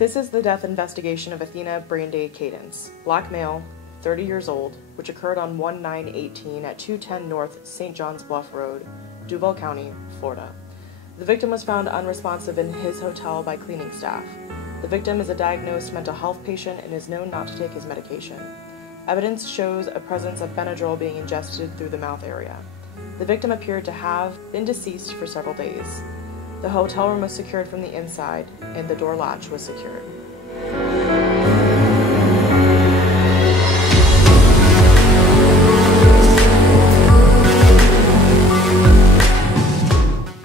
This is the death investigation of Athena Brandy Cadence, black male, 30 years old, which occurred on 1/9/18 at 210 North St. John's Bluff Road, Duval County, Florida. The victim was found unresponsive in his hotel by cleaning staff. The victim is a diagnosed mental health patient and is known not to take his medication. Evidence shows a presence of Benadryl being ingested through the mouth area. The victim appeared to have been deceased for several days. The hotel room was secured from the inside, and the door latch was secured.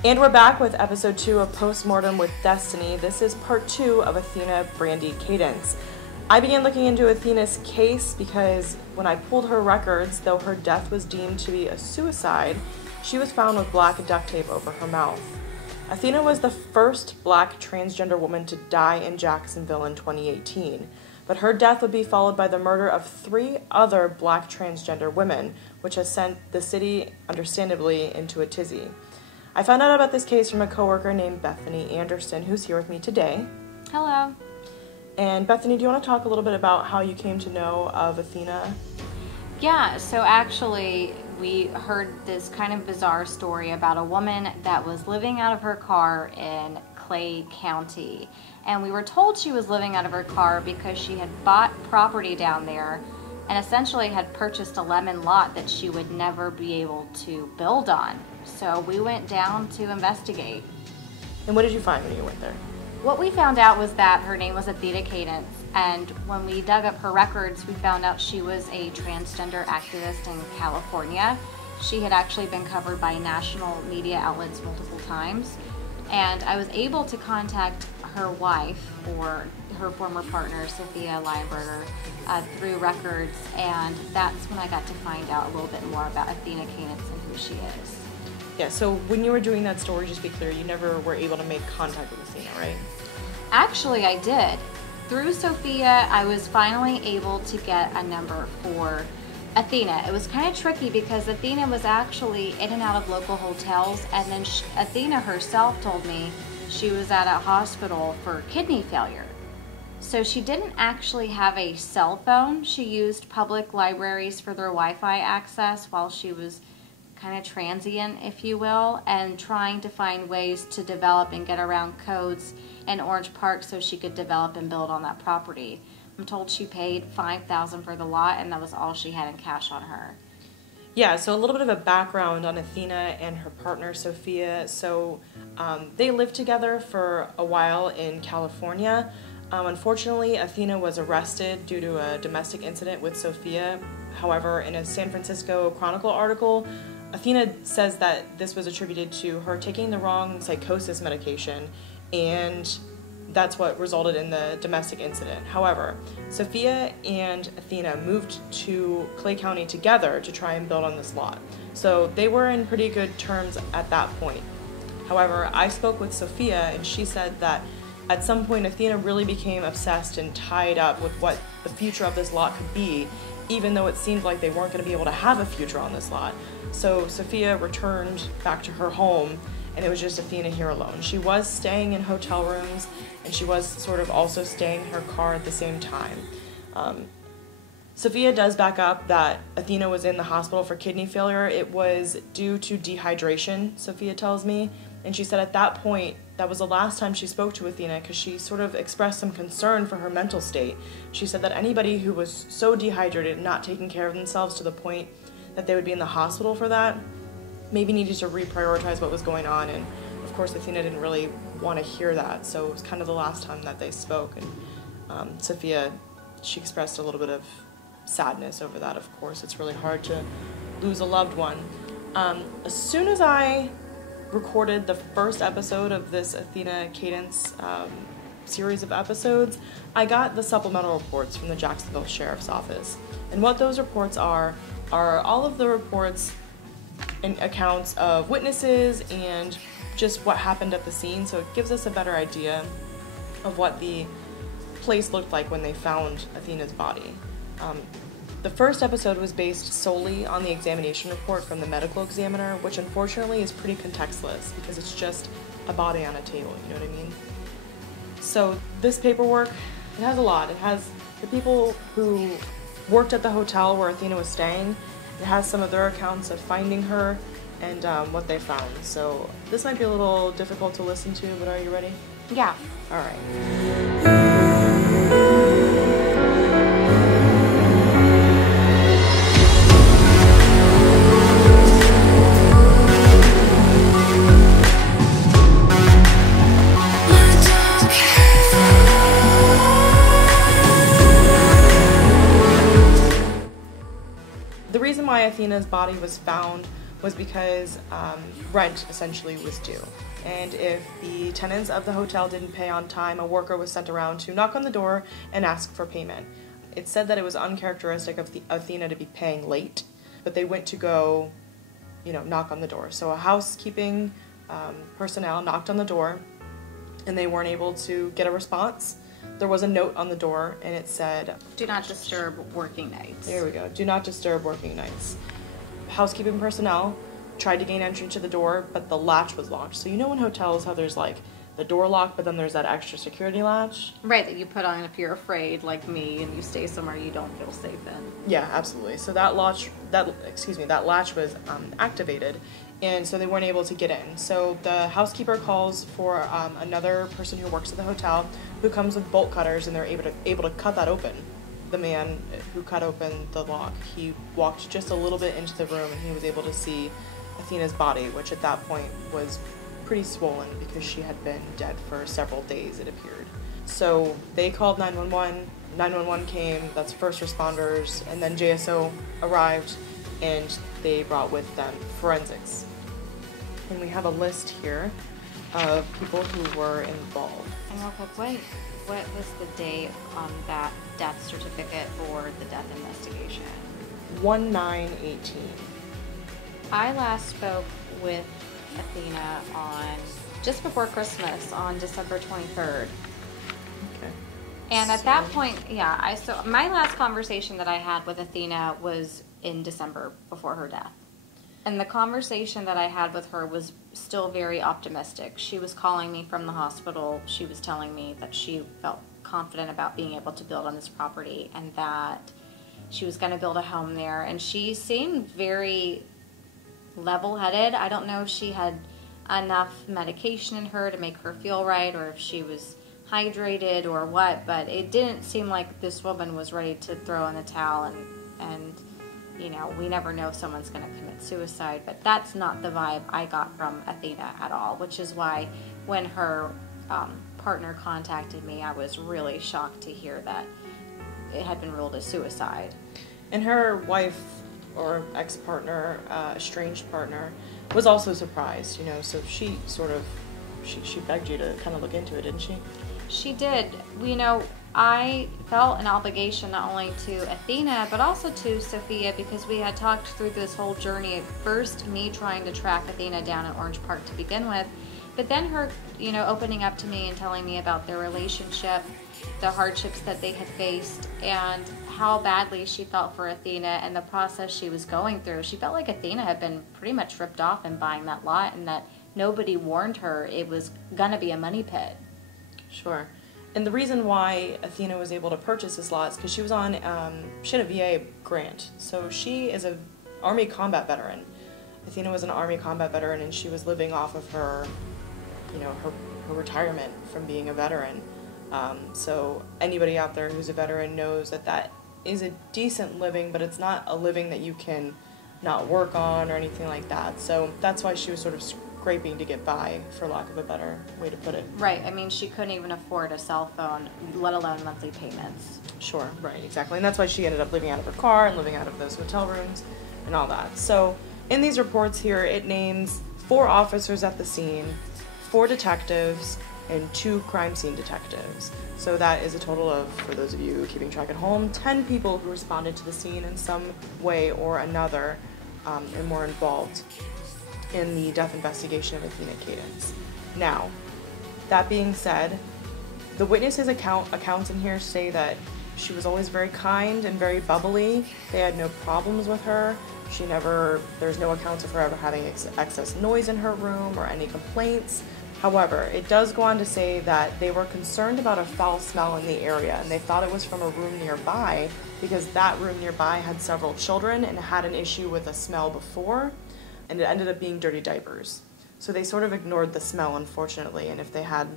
And we're back with episode 2 of Postmortem with Destiny. This is part 2 of Athena Brandy Cadence. I began looking into Athena's case because when I pulled her records, though her death was deemed to be a suicide, she was found with black duct tape over her mouth. Athena was the first black transgender woman to die in Jacksonville in 2018, but her death would be followed by the murder of 3 other black transgender women, which has sent the city, understandably, into a tizzy. I found out about this case from a coworker named Bethany Anderson, who's here with me today. Hello. And Bethany, do you want to talk a little bit about how you came to know of Athena? Yeah, so actually we heard this kind of bizarre story about a woman that was living out of her car in Clay County. And we were told she was living out of her car because she had bought property down there and essentially had purchased a lemon lot that she would never be able to build on. So we went down to investigate. And what did you find when you went there? What we found out was that her name was Athena Cadence, and when we dug up her records, we found out she was a transgender activist in California. She had actually been covered by national media outlets multiple times, and I was able to contact her wife, or her former partner, Sophia Lionberger, through records, and that's when I got to find out a little bit more about Athena Cadence and who she is. Yeah, so when you were doing that story, just to be clear, you never were able to make contact with Athena, right? Actually, I did. Through Sophia, I was finally able to get a number for Athena. It was kind of tricky because Athena was actually in and out of local hotels, and then Athena herself told me she was at a hospital for kidney failure. So she didn't actually have a cell phone. She used public libraries for their Wi-Fi access while she was kind of transient, if you will, and trying to find ways to develop and get around codes in Orange Park so she could develop and build on that property. I'm told she paid $5,000 for the lot, and that was all she had in cash on her. Yeah, so a little bit of a background on Athena and her partner, Sophia. So they lived together for a while in California. Unfortunately, Athena was arrested due to a domestic incident with Sophia. However, in a San Francisco Chronicle article, Athena says that this was attributed to her taking the wrong psychosis medication, and that's what resulted in the domestic incident. However, Sophia and Athena moved to Clay County together to try and build on this lot. So they were in pretty good terms at that point. However, I spoke with Sophia, and she said that at some point Athena really became obsessed and tied up with what the future of this lot could be, even though it seemed like they weren't going to be able to have a future on this lot. So Sophia returned back to her home, and it was just Athena here alone. She was staying in hotel rooms, and she was sort of also staying in her car at the same time. Sophia does back up that Athena was in the hospital for kidney failure. It was due to dehydration, Sophia tells me, and she said at that point, that was the last time she spoke to Athena because she sort of expressed some concern for her mental state. She said that anybody who was so dehydrated and not taking care of themselves to the point that they would be in the hospital for that maybe needed to reprioritize what was going on, and of course Athena didn't really want to hear that, so it was kind of the last time that they spoke. And Sophia, she expressed a little bit of sadness over that. Of course, it's really hard to lose a loved one. As soon as I recorded the first episode of this Athena Cadence series of episodes, I got the supplemental reports from the Jacksonville Sheriff's Office. And what those reports are all of the reports and accounts of witnesses and just what happened at the scene, so it gives us a better idea of what the place looked like when they found Athena's body. The first episode was based solely on the examination report from the medical examiner, which unfortunately is pretty contextless because it's just a body on a table, you know what I mean? So this paperwork, it has a lot. It has the people who worked at the hotel where Athena was staying. It has some of their accounts of finding her and what they found. So this might be a little difficult to listen to, but are you ready? Yeah. All right. The reason why Athena's body was found was because rent essentially was due. And if the tenants of the hotel didn't pay on time, a worker was sent around to knock on the door and ask for payment. It said that it was uncharacteristic of Athena to be paying late, but they went to go, knock on the door. So a housekeeping personnel knocked on the door, and they weren't able to get a response. There was a note on the door, and it said, "Do not disturb working nights." There we go. Do not disturb working nights. Housekeeping personnel tried to gain entry to the door, but the latch was locked. So in hotels how there's like the door lock, but then there's that extra security latch. Right, that you put on if you're afraid, like me, and you stay somewhere you don't feel safe in. Yeah, absolutely. So that latch was activated, and so they weren't able to get in. So the housekeeper calls for another person who works at the hotel, who comes with bolt cutters, and they're able to cut that open. The man who cut open the lock, he walked just a little bit into the room, and he was able to see Athena's body, which at that point was pretty swollen because she had been dead for several days, it appeared. So they called 911. 911 came, that's first responders, and then JSO arrived, and they brought with them forensics. And we have a list here of people who were involved. And real quick, what was the date on that death certificate for the death investigation? 1918. I last spoke with Athena on just before Christmas on December 23rd. Okay. And at that point, so my last conversation that I had with Athena was in December before her death. And the conversation that I had with her was still very optimistic. She was calling me from the hospital. She was telling me that she felt confident about being able to build on this property and that she was going to build a home there. And she seemed very level-headed. I don't know if she had enough medication in her to make her feel right or if she was hydrated or what, but it didn't seem like this woman was ready to throw in the towel and we never know if someone's going to commit suicide, but that's not the vibe I got from Athena at all, which is why when her partner contacted me, I was really shocked to hear that it had been ruled as suicide. And her wife or ex-partner, estranged partner, was also surprised, so she she begged you to kind of look into it, didn't she? She did. I felt an obligation not only to Athena, but also to Sophia, because we had talked through this whole journey. First, me trying to track Athena down in Orange Park to begin with, but then her, opening up to me and telling me about their relationship, the hardships that they had faced, and how badly she felt for Athena and the process she was going through. She felt like Athena had been pretty much ripped off in buying that lot and that nobody warned her it was gonna be a money pit. Sure. And the reason why Athena was able to purchase this lot is because she was on, she had a VA grant. So she is an Army combat veteran. Athena was an Army combat veteran, and she was living off of her, her retirement from being a veteran. So anybody out there who's a veteran knows that that is a decent living, but it's not a living that you can not work on or anything like that. So that's why she was sort of scraping to get by, for lack of a better way to put it. Right. I mean, she couldn't even afford a cell phone, let alone monthly payments. Sure. Right. Exactly. And that's why she ended up living out of her car and living out of those hotel rooms and all that. So in these reports here, it names 4 officers at the scene, 4 detectives, and 2 crime scene detectives. So that is a total of, for those of you keeping track at home, 10 people who responded to the scene in some way or another and were involved in the death investigation of Athena Cadence. Now, that being said, the witnesses' accounts in here say that she was always very kind and very bubbly. They had no problems with her. There's no accounts of her ever having excess noise in her room or any complaints. However, it does go on to say that they were concerned about a foul smell in the area, and they thought it was from a room nearby because that room nearby had several children and had an issue with a smell before, and it ended up being dirty diapers. So they sort of ignored the smell, unfortunately, and if they had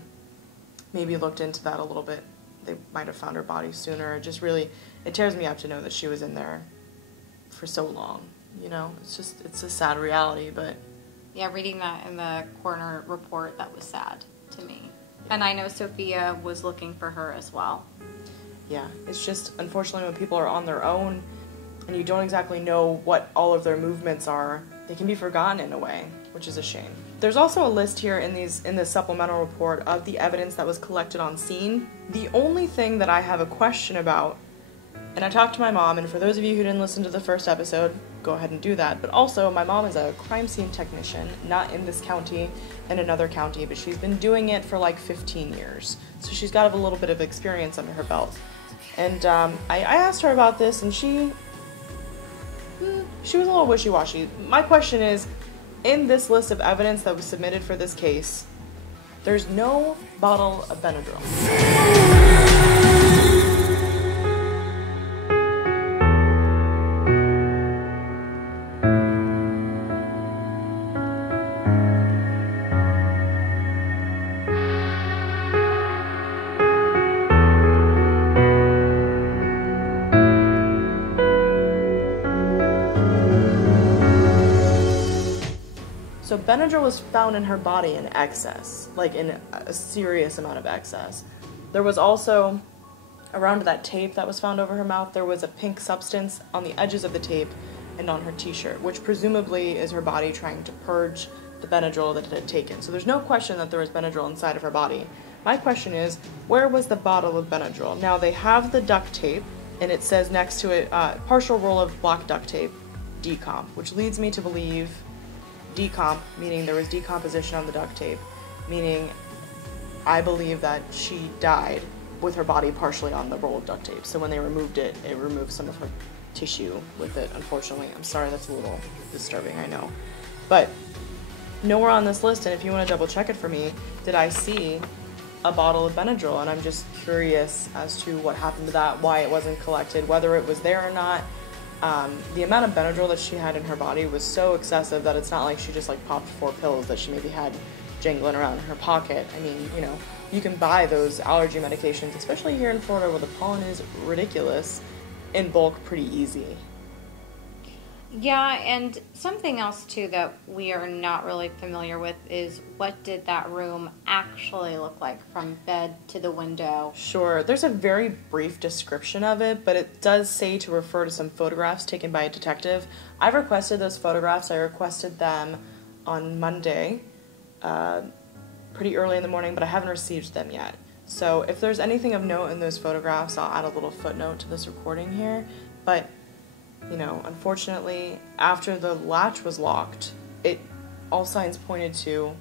maybe looked into that a little bit, they might have found her body sooner. It just really, it tears me up to know that she was in there for so long, you know? It's a sad reality, but... Yeah, reading that in the coroner report, that was sad to me. And I know Sophia was looking for her as well. Yeah, it's just, unfortunately, when people are on their own and you don't exactly know what all of their movements are, they can be forgotten in a way, which is a shame. There's also a list here in this supplemental report of the evidence that was collected on scene. The only thing that I have a question about, and I talked to my mom, and for those of you who didn't listen to the first episode, go ahead and do that. But also, my mom is a crime scene technician, not in this county, in another county, but she's been doing it for like 15 years. So she's got a little bit of experience under her belt. And I asked her about this, and she was a little wishy-washy. My question is, in this list of evidence that was submitted for this case, there's no bottle of Benadryl. So Benadryl was found in her body in excess, like in a serious amount of excess. There was also, around that tape that was found over her mouth, there was a pink substance on the edges of the tape and on her t-shirt, which presumably is her body trying to purge the Benadryl that it had taken. So there's no question that there was Benadryl inside of her body. My question is, where was the bottle of Benadryl? Now they have the duct tape, and it says next to it, partial roll of black duct tape, decomp, which leads me to believe decomp, meaning there was decomposition on the duct tape, meaning I believe that she died with her body partially on the roll of duct tape. So when they removed it, it removed some of her tissue with it, unfortunately. I'm sorry, that's a little disturbing, I know. But nowhere on this list, and if you want to double check it for me, did I see a bottle of Benadryl, and I'm just curious as to what happened to that, why it wasn't collected, whether it was there or not. The amount of Benadryl that she had in her body was so excessive that it's not like she just like popped 4 pills that she maybe had jangling around in her pocket. I mean, you know, you can buy those allergy medications, especially here in Florida where the pollen is ridiculous, in bulk pretty easy. Yeah, and something else too that we are not really familiar with is what did that room actually look like from bed to the window? Sure, there's a very brief description of it, but it does say to refer to some photographs taken by a detective. I've requested those photographs. I requested them on Monday, pretty early in the morning, but I haven't received them yet. So if there's anything of note in those photographs, I'll add a little footnote to this recording here, but you know, unfortunately, after the latch was locked, all signs pointed to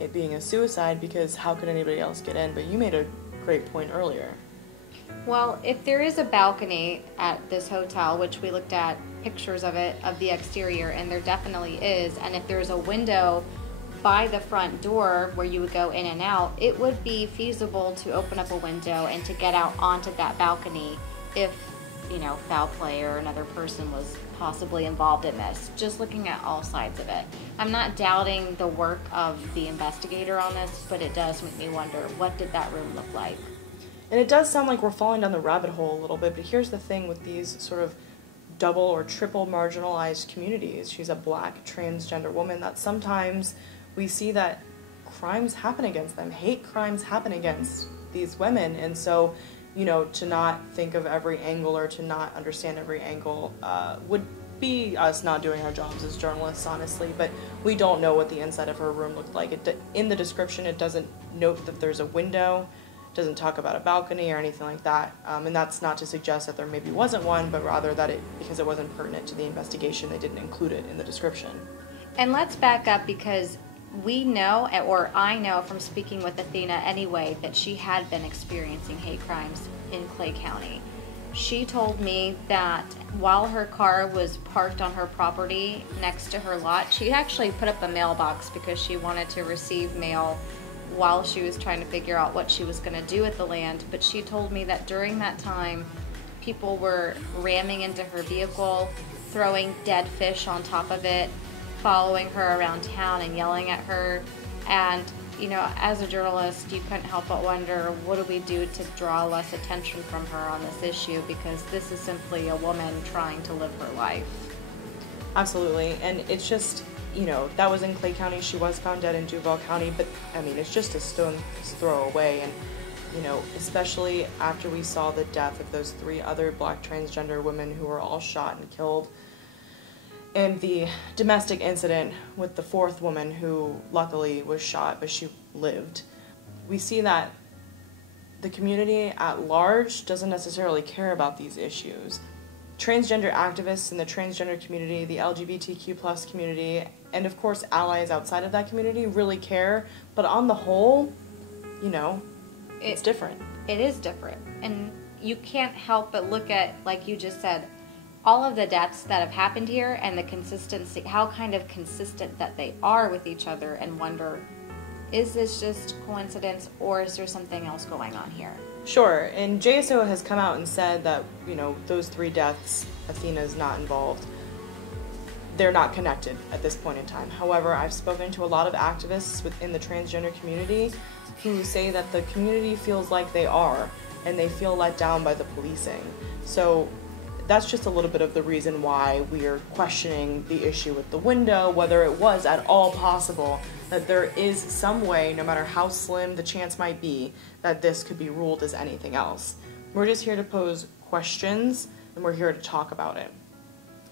it being a suicide because how could anybody else get in? But you made a great point earlier. Well, if there is a balcony at this hotel, which we looked at pictures of it, of the exterior, and there definitely is, and if there's a window by the front door where you would go in and out, it would be feasible to open up a window and to get out onto that balcony if, you know, foul play or another person was possibly involved in this. Just looking at all sides of it. I'm not doubting the work of the investigator on this, but it does make me wonder, what did that room look like? And it does sound like we're falling down the rabbit hole a little bit, but here's the thing with these sort of double or triple marginalized communities. She's a black transgender woman that sometimes we see that crimes happen against them. Hate crimes happen against these women, and so you know, to not think of every angle or to not understand every angle would be us not doing our jobs as journalists, honestly. But we don't know what the inside of her room looked like. In the description, it doesn't note that there's a window, it doesn't talk about a balcony or anything like that. And that's not to suggest that there maybe wasn't one, but rather that because it wasn't pertinent to the investigation, they didn't include it in the description. And let's back up because we know, or I know from speaking with Athena anyway, that she had been experiencing hate crimes in Clay County. She told me that while her car was parked on her property next to her lot, she actually put up a mailbox because she wanted to receive mail while she was trying to figure out what she was going to do with the land. But she told me that during that time, people were ramming into her vehicle, throwing dead fish on top of it, following her around town and yelling at her. And, you know, as a journalist, you couldn't help but wonder, what do we do to draw less attention from her on this issue? Because this is simply a woman trying to live her life. Absolutely. And it's just, you know, that was in Clay County. She was found dead in Duval County. But, I mean, it's just a stone's throw away. And, you know, especially after we saw the death of those 3 other Black transgender women who were all shot and killed, and the domestic incident with the 4th woman who luckily was shot, but she lived, we see that the community at large doesn't necessarily care about these issues. Transgender activists in the transgender community, the LGBTQ+ community, and of course allies outside of that community really care, but on the whole, you know, it's different. It is different. And you can't help but look at, like you just said, all of the deaths that have happened here and the consistency, how kind of consistent that they are with each other, and wonder, is this just coincidence or is there something else going on here? Sure, and JSO has come out and said that, you know, those 3 deaths, Athena's not involved. They're not connected at this point in time. However, I've spoken to a lot of activists within the transgender community who say that the community feels like they are, and they feel let down by the policing. So that's just a little bit of the reason why we are questioning the issue with the window, whether it was at all possible that there is some way, no matter how slim the chance might be, that this could be ruled as anything else. We're just here to pose questions, and we're here to talk about it.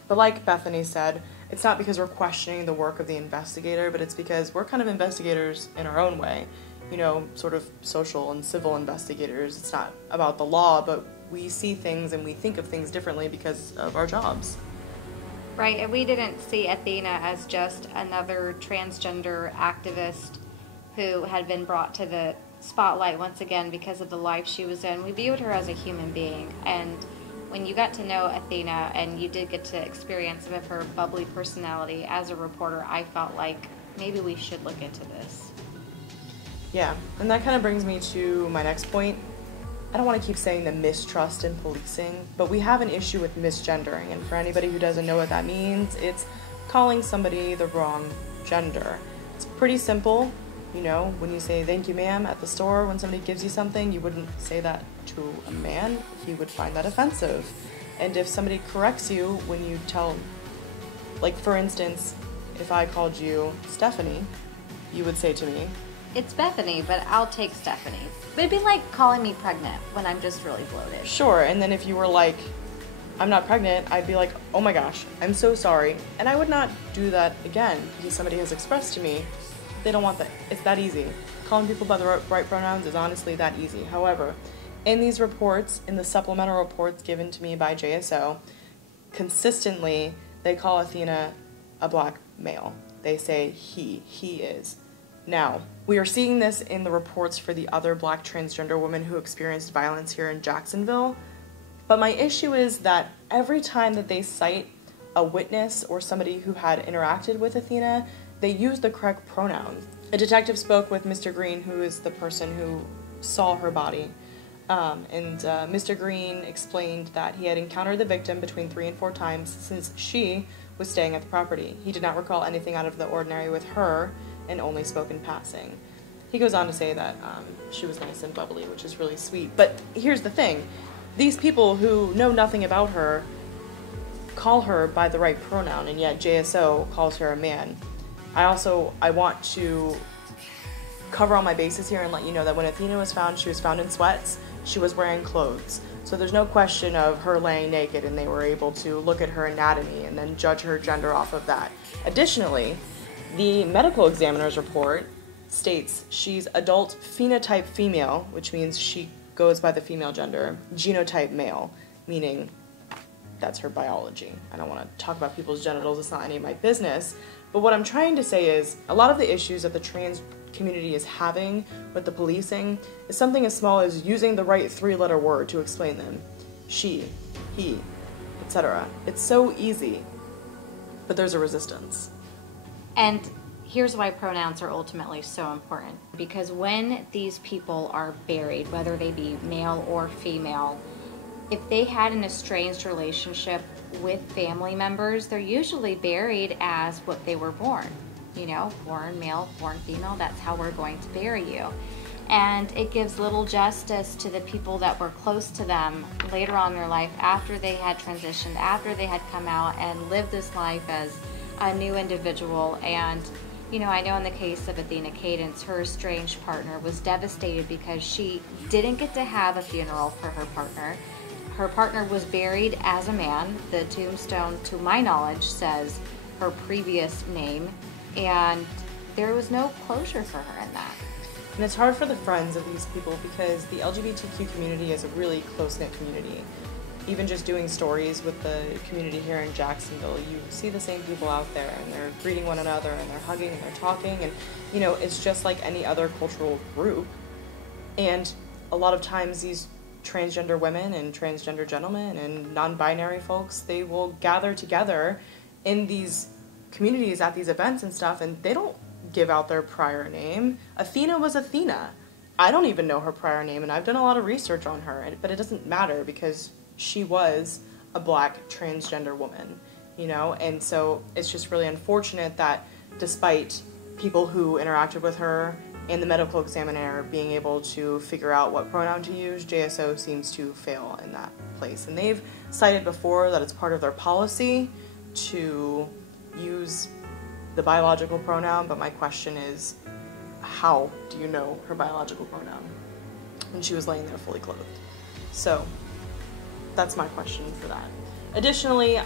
But like Bethany said, it's not because we're questioning the work of the investigator, but it's because we're kind of investigators in our own way. You know, sort of social and civil investigators. It's not about the law, but we see things and we think of things differently because of our jobs. Right, and we didn't see Athena as just another transgender activist who had been brought to the spotlight once again because of the life she was in. We viewed her as a human being, and when you got to know Athena and you did get to experience some of her bubbly personality as a reporter, I felt like maybe we should look into this. Yeah, and that kind of brings me to my next point. I don't want to keep saying the mistrust in policing, but we have an issue with misgendering, and for anybody who doesn't know what that means, it's calling somebody the wrong gender. It's pretty simple. You know, when you say thank you ma'am at the store when somebody gives you something, you wouldn't say that to a man. He would find that offensive. And if somebody corrects you when you tell, like for instance, if I called you Stephanie, you would say to me, it's Bethany, but I'll take Stephanie. But it'd be like calling me pregnant when I'm just really bloated. Sure, and then if you were like, I'm not pregnant, I'd be like, oh my gosh, I'm so sorry. And I would not do that again because somebody has expressed to me they don't want that. It's that easy. Calling people by the right pronouns is honestly that easy. However, in these reports, in the supplemental reports given to me by JSO, consistently they call Athena a black male. They say he is. Now, we are seeing this in the reports for the other black transgender women who experienced violence here in Jacksonville, but my issue is that every time that they cite a witness or somebody who had interacted with Athena, they use the correct pronouns. A detective spoke with Mr. Green, who is the person who saw her body, and Mr. Green explained that he had encountered the victim between 3 and 4 times since she was staying at the property. He did not recall anything out of the ordinary with her, and only spoke in passing. He goes on to say that she was nice and bubbly, which is really sweet. But here's the thing. These people who know nothing about her call her by the right pronoun, and yet JSO calls her a man. I want to cover all my bases here and let you know that when Athena was found, she was found in sweats. She was wearing clothes. So there's no question of her laying naked, and they were able to look at her anatomy and then judge her gender off of that. Additionally, the medical examiner's report states she's adult phenotype female, which means she goes by the female gender, genotype male, meaning that's her biology. I don't want to talk about people's genitals, it's not any of my business, but what I'm trying to say is a lot of the issues that the trans community is having with the policing is something as small as using the right 3-letter word to explain them. She, he, etc. It's so easy, but there's a resistance. And Here's why pronouns are ultimately so important. Because when these people are buried, whether they be male or female, if they had an estranged relationship with family members, they're usually buried as what they were born. You know, born male, born female, that's how we're going to bury you. And it gives little justice to the people that were close to them later on in their life, after they had transitioned, after they had come out and lived this life as a new individual. And you know, I know in the case of Athena Cadence, her estranged partner was devastated because she didn't get to have a funeral for her partner. Her partner was buried as a man. The tombstone, to my knowledge, says her previous name, and there was no closure for her in that. And it's hard for the friends of these people because the LGBTQ community is a really close-knit community. Even just doing stories with the community here in Jacksonville, you see the same people out there, and they're greeting one another, and they're hugging, and they're talking, and you know, it's just like any other cultural group. And a lot of times these transgender women and transgender gentlemen and non-binary folks, they will gather together in these communities at these events and stuff, and they don't give out their prior name. Athena was Athena. I don't even know her prior name, and I've done a lot of research on her, but it doesn't matter because she was a black transgender woman, you know? And so it's just really unfortunate that despite people who interacted with her and the medical examiner being able to figure out what pronoun to use, JSO seems to fail in that place. And they've cited before that it's part of their policy to use the biological pronoun, but my question is, how do you know her biological pronoun when she was laying there fully clothed? So that's my question for that. Additionally,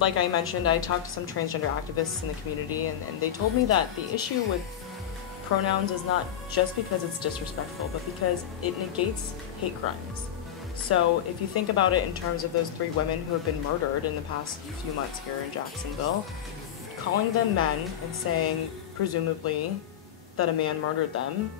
like I mentioned, I talked to some transgender activists in the community, and they told me that the issue with pronouns is not just because it's disrespectful, but because it negates hate crimes. So if you think about it in terms of those 3 women who have been murdered in the past few months here in Jacksonville, calling them men and saying, presumably, that a man murdered them,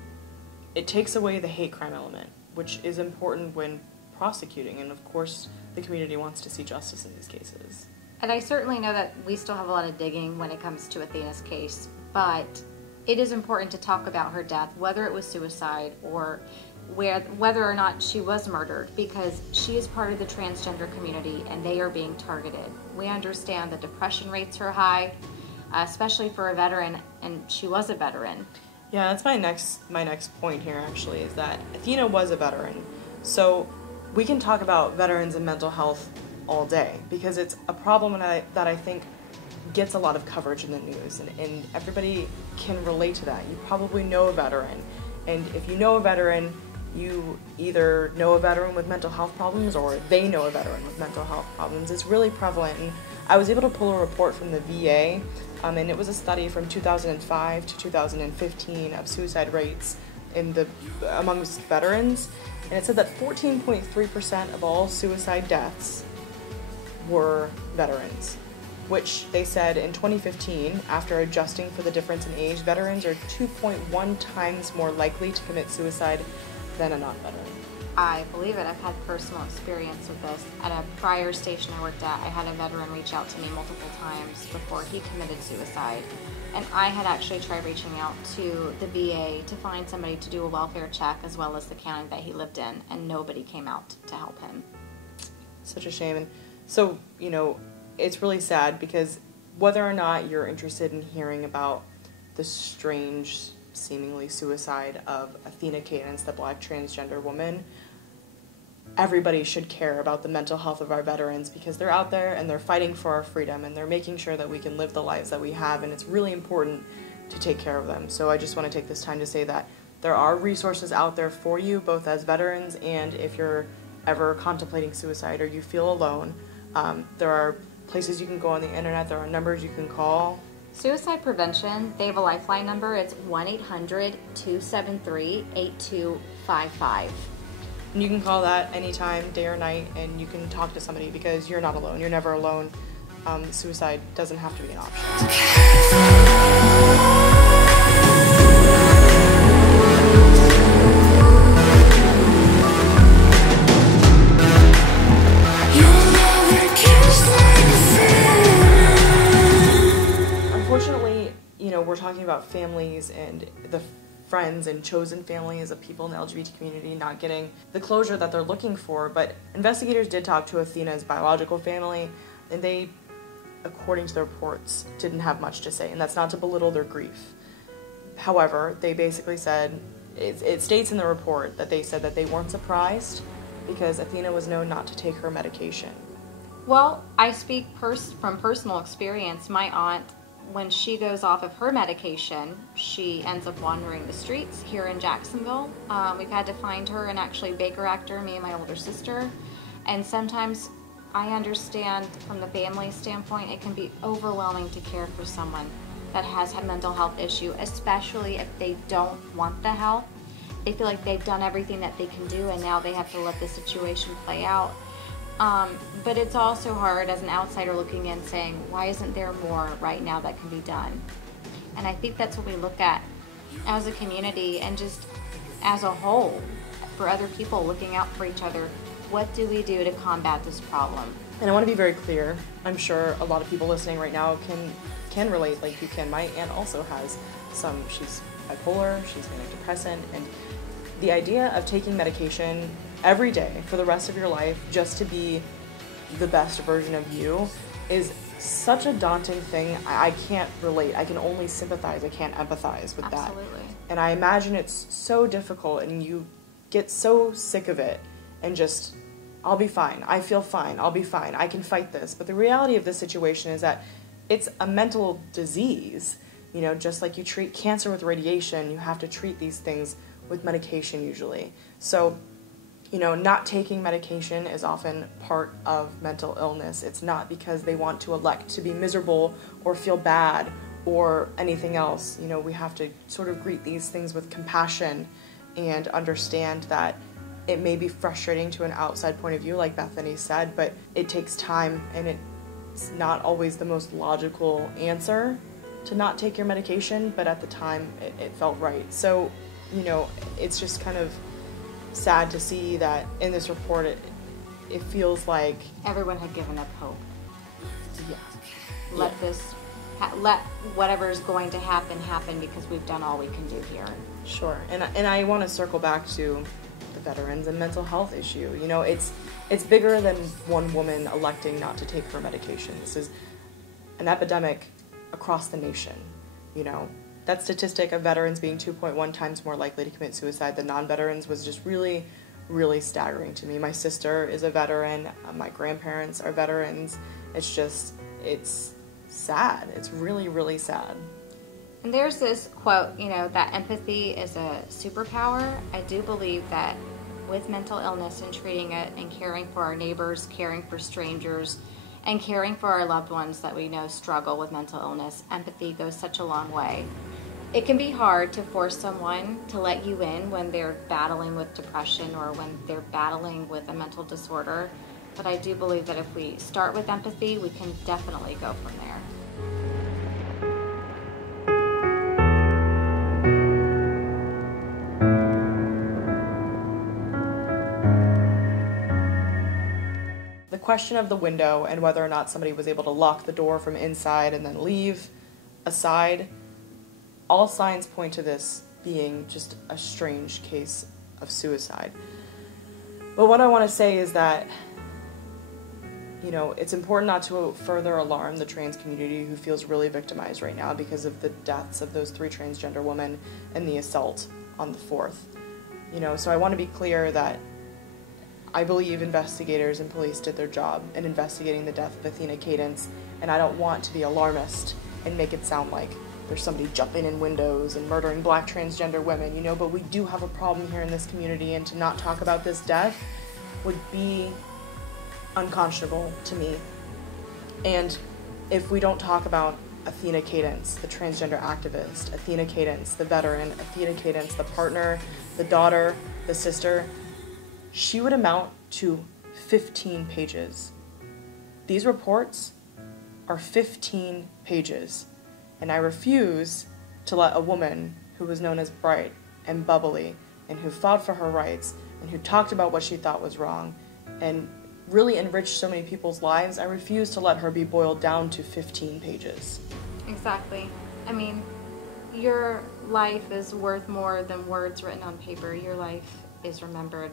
it takes away the hate crime element, which is important when prosecuting, and of course the community wants to see justice in these cases. And I certainly know that we still have a lot of digging when it comes to Athena's case, but it is important to talk about her death, whether it was suicide or whether or not she was murdered, because she is part of the transgender community and they are being targeted. We understand that depression rates are high, especially for a veteran, and she was a veteran. Yeah, that's my next point here actually, is that Athena was a veteran. So we can talk about veterans and mental health all day because it's a problem that I think gets a lot of coverage in the news, and everybody can relate to that. You probably know a veteran, and if you know a veteran, you either know a veteran with mental health problems or they know a veteran with mental health problems. It's really prevalent, and I was able to pull a report from the VA, and it was a study from 2005 to 2015 of suicide rates amongst veterans, and it said that 14.3% of all suicide deaths were veterans, which they said in 2015, after adjusting for the difference in age, veterans are 2.1 times more likely to commit suicide than a non-veteran. I believe it. I've had personal experience with this. At a prior station I worked at, I had a veteran reach out to me multiple times before he committed suicide. And I had actually tried reaching out to the VA to find somebody to do a welfare check as well as the county that he lived in, and nobody came out to help him. Such a shame. And so, you know, it's really sad because whether or not you're interested in hearing about the strange, seemingly suicide of Athena Cadence, the black transgender woman, everybody should care about the mental health of our veterans because they're out there and they're fighting for our freedom and they're making sure that we can live the lives that we have, and it's really important to take care of them. So I just want to take this time to say that there are resources out there for you, both as veterans and if you're ever contemplating suicide or you feel alone. There are places you can go on the internet, there are numbers you can call. Suicide prevention, they have a lifeline number. It's 1-800-273-8255. And you can call that anytime, day or night, and you can talk to somebody because you're not alone. You're never alone. Suicide doesn't have to be an option. we're talking about families and the friends and chosen families of people in the LGBT community not getting the closure that they're looking for. But investigators did talk to Athena's biological family, and they, according to the reports, didn't have much to say, and that's not to belittle their grief. However, they basically said, it states in the report that they said that they weren't surprised because Athena was known not to take her medication. Well, I speak from personal experience. My aunt, when she goes off of her medication, she ends up wandering the streets here in Jacksonville. We've had to find her and actually Baker act her, me and my older sister. And sometimes I understand from the family standpoint, it can be overwhelming to care for someone that has a mental health issue, especially if they don't want the help. They feel like they've done everything that they can do and now they have to let the situation play out. But it's also hard as an outsider looking in saying, why isn't there more right now that can be done? And I think that's what we look at as a community and just as a whole for other people looking out for each other. What do we do to combat this problem? And I want to be very clear. I'm sure a lot of people listening right now can relate like you can. My aunt also has she's bipolar, she's manic depressant, and the idea of taking medication every day for the rest of your life just to be the best version of you is such a daunting thing. I can't relate. I can only sympathize. I can't empathize with that. Absolutely. And I imagine it's so difficult and you get so sick of it and just, I'll be fine. I feel fine. I'll be fine. I can fight this. But the reality of this situation is that it's a mental disease. You know, just like you treat cancer with radiation, you have to treat these things with medication usually. So, you know, not taking medication is often part of mental illness. It's not because they want to elect to be miserable or feel bad or anything else. You know, we have to sort of greet these things with compassion and understand that it may be frustrating to an outside point of view, like Bethany said, but it takes time and it's not always the most logical answer to not take your medication, but at the time it felt right. So, you know, it's just kind of sad to see that in this report it feels like everyone had given up hope. Yeah. Let whatever is going to happen because we've done all we can do here. Sure. And I want to circle back to the veterans and mental health issue. You know, it's bigger than one woman electing not to take her medication. This is an epidemic across the nation. You know, that statistic of veterans being 2.1 times more likely to commit suicide than non-veterans was just really, really staggering to me. My sister is a veteran. My grandparents are veterans. It's sad. It's really, really sad. And there's this quote, you know, that empathy is a superpower. I do believe that with mental illness and treating it and caring for our neighbors, caring for strangers, and caring for our loved ones that we know struggle with mental illness, empathy goes such a long way. It can be hard to force someone to let you in when they're battling with depression or when they're battling with a mental disorder, but I do believe that if we start with empathy, we can definitely go from there. The question of the window and whether or not somebody was able to lock the door from inside and then leave aside, all signs point to this being just a strange case of suicide. But what I want to say is that, you know, it's important not to further alarm the trans community who feels really victimized right now because of the deaths of those 3 transgender women and the assault on the 4th. You know, so I want to be clear that I believe investigators and police did their job in investigating the death of Athena Cadence, and I don't want to be alarmist and make it sound like there's somebody jumping in windows and murdering black transgender women, you know, but we do have a problem here in this community, and to not talk about this death would be unconscionable to me. And if we don't talk about Athena Cadence, the transgender activist, Athena Cadence, the veteran, Athena Cadence, the partner, the daughter, the sister, she would amount to 15 pages. These reports are 15 pages, and I refuse to let a woman who was known as bright and bubbly and who fought for her rights and who talked about what she thought was wrong and really enriched so many people's lives, I refuse to let her be boiled down to 15 pages. Exactly. I mean, Your life is worth more than words written on paper. Your life is remembered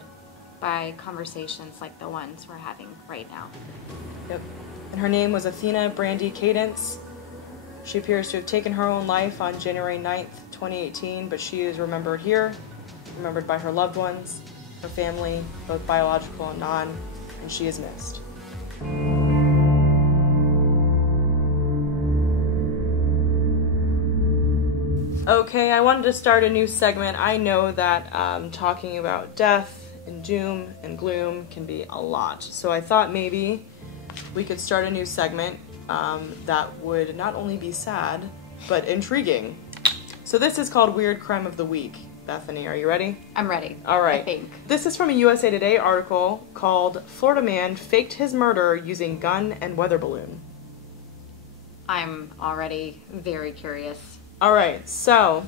by conversations like the ones we're having right now. Yep. And her name was Athena Brandy Cadence. She appears to have taken her own life on January 9th, 2018, but she is remembered here, remembered by her loved ones, her family, both biological and non, and she is missed. Okay, I wanted to start a new segment. I know that talking about death and doom and gloom can be a lot, so I thought maybe we could start a new segment that would not only be sad, but intriguing. So this is called Weird Crime of the Week. Bethany, are you ready? I'm ready. All right. I think. This is from a USA Today article called Florida Man Faked His Murder Using Gun and Weather Balloon. I'm already very curious. All right, so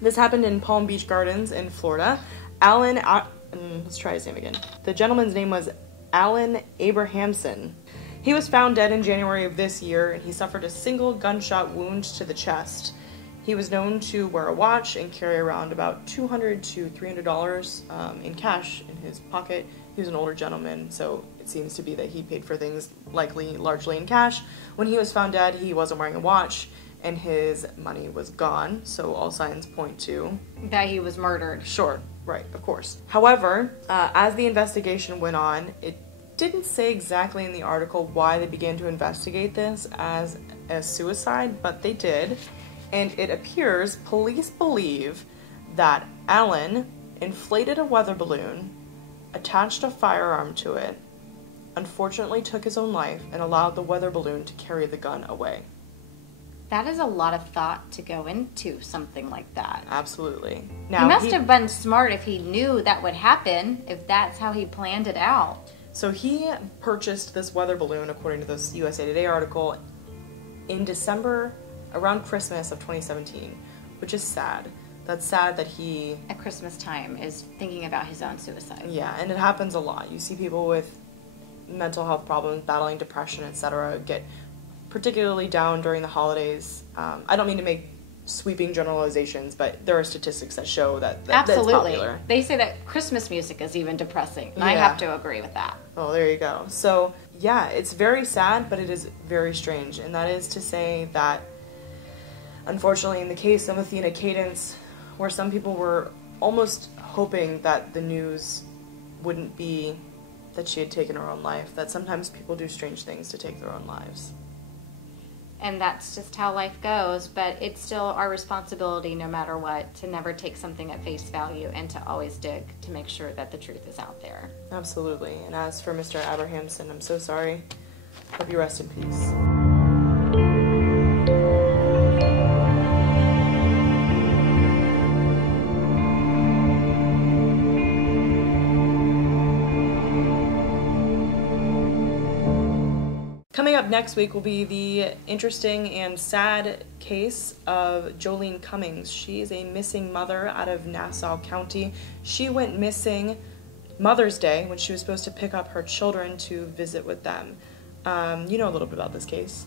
this happened in Palm Beach Gardens in Florida. Let's try his name again. The gentleman's name was Alan Abrahamson. He was found dead in January of this year, and he suffered a single gunshot wound to the chest. He was known to wear a watch and carry around about $200 to $300 in cash in his pocket. He was an older gentleman, so it seems to be that he paid for things largely in cash. When he was found dead, he wasn't wearing a watch, and his money was gone, so all signs point to that he was murdered. Sure, right, of course. However, as the investigation went on, it didn't say exactly in the article why they began to investigate this as a suicide, but they did. And it appears police believe that Alan inflated a weather balloon, attached a firearm to it, unfortunately took his own life, and allowed the weather balloon to carry the gun away. That is a lot of thought to go into something like that. Absolutely. Now, he must have been smart if he knew that would happen, if that's how he planned it out. So he purchased this weather balloon, according to this USA Today article, in December, around Christmas of 2017, which is sad. That's sad that he... At Christmas time is thinking about his own suicide. Yeah, and it happens a lot. You see people with mental health problems, battling depression, etc., get particularly down during the holidays. I don't mean to make sweeping generalizations, but there are statistics that show that Absolutely. That's popular. They say that Christmas music is even depressing, and I have to agree with that. Oh, there you go. So, yeah, it's very sad, but it is very strange, and that is to say that, unfortunately, in the case of Athena Cadence, where some people were almost hoping that the news wouldn't be that she had taken her own life, that sometimes people do strange things to take their own lives. And that's just how life goes, but it's still our responsibility, no matter what, to never take something at face value and to always dig to make sure that the truth is out there. Absolutely. And as for Mr. Abrahamson, I'm so sorry. Hope you rest in peace. Coming up next week will be the interesting and sad case of Jolene Cummings. She is a missing mother out of Nassau County. She went missing Mother's Day when she was supposed to pick up her children to visit with them. You know a little bit about this case.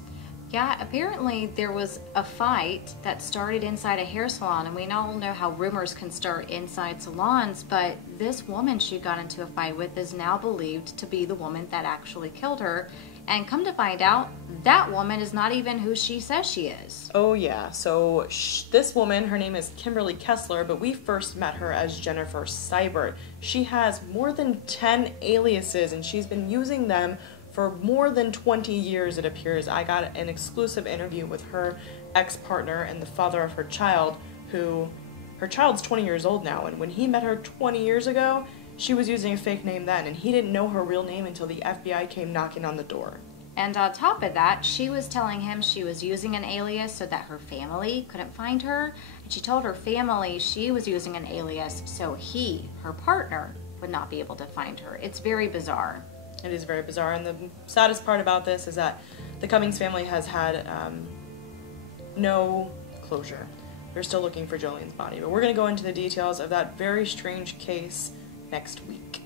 Yeah, apparently there was a fight that started inside a hair salon, and we all know how rumors can start inside salons, but this woman she got into a fight with is now believed to be the woman that actually killed her. And come to find out, that woman is not even who she says she is. Oh yeah, so this woman, her name is Kimberly Kessler, but we first met her as Jennifer Seibert. She has more than 10 aliases, and she's been using them for more than 20 years, it appears. I got an exclusive interview with her ex-partner and the father of her child, who, her child's 20 years old now, and when he met her 20 years ago, she was using a fake name then, and he didn't know her real name until the FBI came knocking on the door. And on top of that, she was telling him she was using an alias so that her family couldn't find her, and she told her family she was using an alias so he, her partner, would not be able to find her. It's very bizarre. It is very bizarre, and the saddest part about this is that the Cummings family has had no closure. They're still looking for Jolene's body, but we're going to go into the details of that very strange case next week.